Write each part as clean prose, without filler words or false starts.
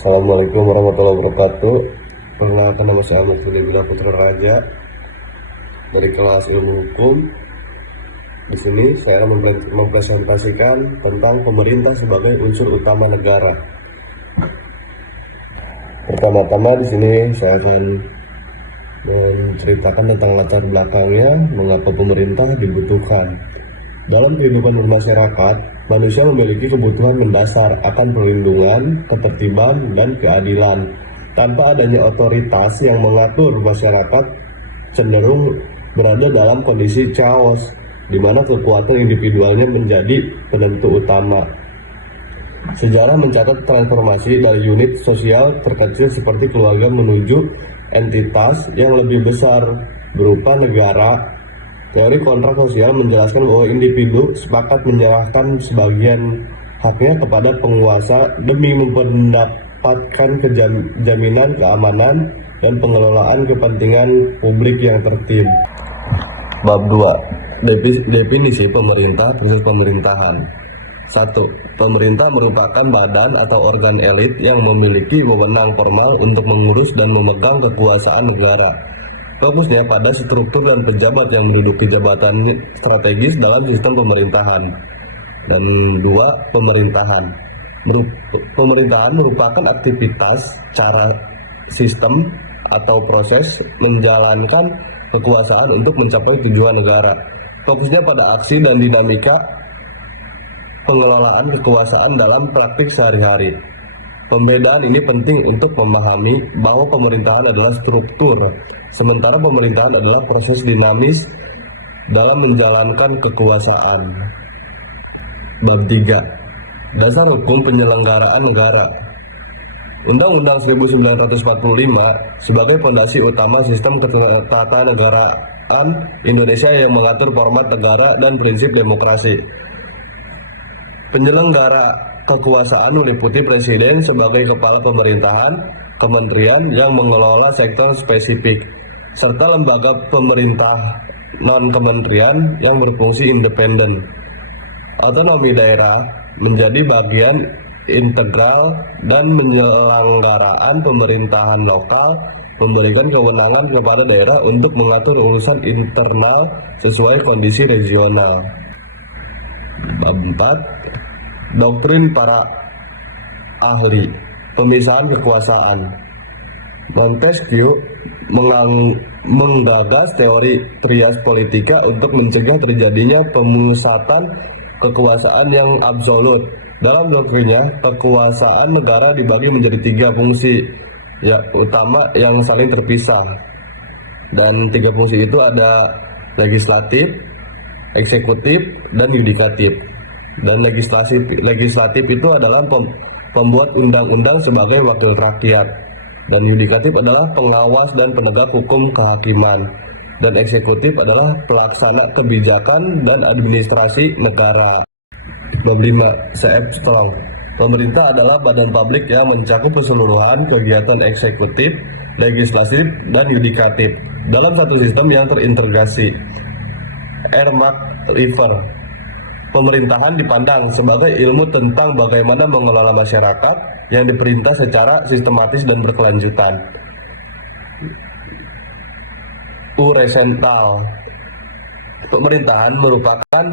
Assalamualaikum warahmatullahi wabarakatuh. Perkenalkan, nama saya Ahmad Budha Putra Raja dari kelas Ilmu Hukum. Di sini saya akan mempresentasikan tentang pemerintah sebagai unsur utama negara. Pertama-tama di sini saya akan menceritakan tentang latar belakangnya, mengapa pemerintah dibutuhkan. Dalam kehidupan bermasyarakat, manusia memiliki kebutuhan mendasar akan perlindungan, ketertiban, dan keadilan. Tanpa adanya otoritas yang mengatur, masyarakat cenderung berada dalam kondisi chaos, di mana kekuatan individualnya menjadi penentu utama. Sejarah mencatat transformasi dari unit sosial terkecil seperti keluarga menuju entitas yang lebih besar berupa negara. Teori kontrak sosial menjelaskan bahwa individu sepakat menyerahkan sebagian haknya kepada penguasa demi mendapatkan jaminan keamanan dan pengelolaan kepentingan publik yang tertib. Bab 2. Definisi pemerintah versus pemerintahan. 1. Pemerintah merupakan badan atau organ elit yang memiliki wewenang formal untuk mengurus dan memegang kekuasaan negara. Fokusnya pada struktur dan pejabat yang menduduki jabatan strategis dalam sistem pemerintahan. Dan 2. Pemerintahan. Pemerintahan merupakan aktivitas, cara, sistem, atau proses menjalankan kekuasaan untuk mencapai tujuan negara. Fokusnya pada aksi dan dinamika pengelolaan kekuasaan dalam praktik sehari-hari. Pembedaan ini penting untuk memahami bahwa pemerintahan adalah struktur, sementara pemerintahan adalah proses dinamis dalam menjalankan kekuasaan. Bab 3. Dasar hukum penyelenggaraan negara. Undang-Undang 1945 sebagai fondasi utama sistem ketatanegaraan Indonesia yang mengatur format negara dan prinsip demokrasi. Penyelenggara kekuasaan meliputi presiden sebagai kepala pemerintahan, kementerian yang mengelola sektor spesifik, serta lembaga pemerintah non-kementerian yang berfungsi independen. Otonomi daerah menjadi bagian integral dan penyelenggaraan pemerintahan lokal, memberikan kewenangan kepada daerah untuk mengatur urusan internal sesuai kondisi regional. Bab 4. Doktrin para ahli pemisahan kekuasaan. Montesquieu menggagas teori trias politika untuk mencegah terjadinya pemusatan kekuasaan yang absolut. Dalam doktrinnya, kekuasaan negara dibagi menjadi 3 fungsi utama yang saling terpisah. Dan 3 fungsi itu ada legislatif, eksekutif, dan yudikatif. Dan legislatif itu adalah pembuat undang-undang sebagai wakil rakyat, dan yudikatif adalah pengawas dan penegak hukum kehakiman, dan eksekutif adalah pelaksana kebijakan dan administrasi negara. Bab 5. CF Strong. Pemerintah adalah badan publik yang mencakup keseluruhan kegiatan eksekutif, legislatif, dan yudikatif dalam satu sistem yang terintegrasi. R. Mark River. Pemerintahan dipandang sebagai ilmu tentang bagaimana mengelola masyarakat yang diperintah secara sistematis dan berkelanjutan. U. Rosenthal. Pemerintahan merupakan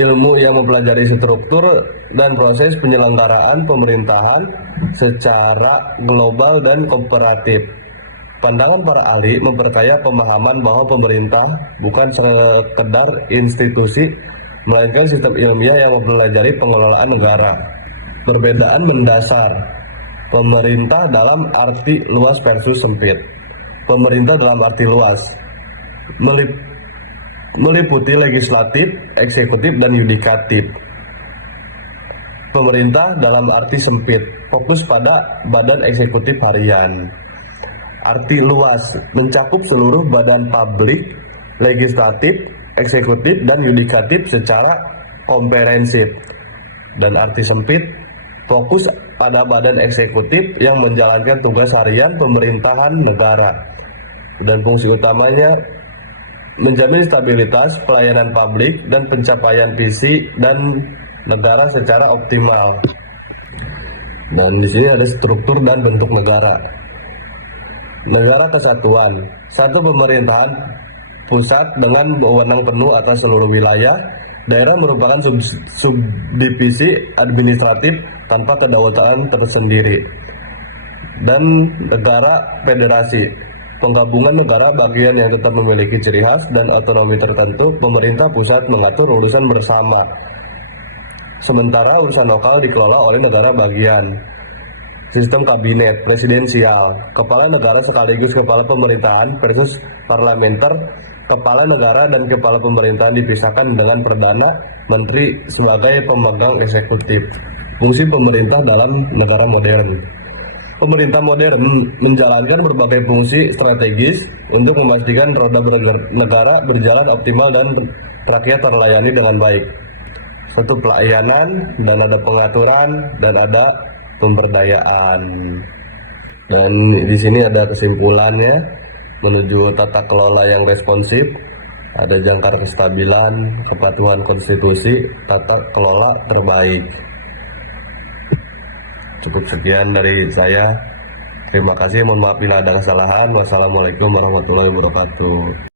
ilmu yang mempelajari struktur dan proses penyelenggaraan pemerintahan secara global dan komparatif. Pandangan para ahli memperkaya pemahaman bahwa pemerintah bukan sekedar institusi, melainkan sistem ilmiah yang mempelajari pengelolaan negara. Perbedaan mendasar pemerintah dalam arti luas versus sempit. Pemerintah dalam arti luas meliputi legislatif, eksekutif, dan yudikatif. Pemerintah dalam arti sempit fokus pada badan eksekutif harian. Arti luas mencakup seluruh badan publik, legislatif, eksekutif, dan yudikatif secara komprehensif. Dan arti sempit fokus pada badan eksekutif yang menjalankan tugas harian pemerintahan negara, dan fungsi utamanya menjamin stabilitas pelayanan publik dan pencapaian visi dan negara secara optimal. Dan di sini ada struktur dan bentuk negara. Negara kesatuan, satu pemerintahan pusat dengan wewenang penuh atas seluruh wilayah. Daerah merupakan subdivisi administratif tanpa kedaulatan tersendiri. Dan negara federasi, penggabungan negara bagian yang tetap memiliki ciri khas dan otonomi tertentu. Pemerintah pusat mengatur urusan bersama, sementara urusan lokal dikelola oleh negara bagian. Sistem kabinet presidensial, kepala negara sekaligus kepala pemerintahan versus parlementer. Kepala negara dan kepala pemerintahan dipisahkan dengan perdana menteri sebagai pemegang eksekutif. Fungsi pemerintah dalam negara modern. Pemerintah modern menjalankan berbagai fungsi strategis untuk memastikan roda negara berjalan optimal dan rakyat terlayani dengan baik. Satu, pelayanan, dan ada pengaturan, dan ada pemberdayaan. Dan di sini ada kesimpulannya, menuju tata kelola yang responsif, ada jangkar kestabilan, kepatuhan konstitusi, tata kelola terbaik. Cukup sekian dari saya. Terima kasih, mohon maaf bila ada kesalahan. Wassalamualaikum warahmatullahi wabarakatuh.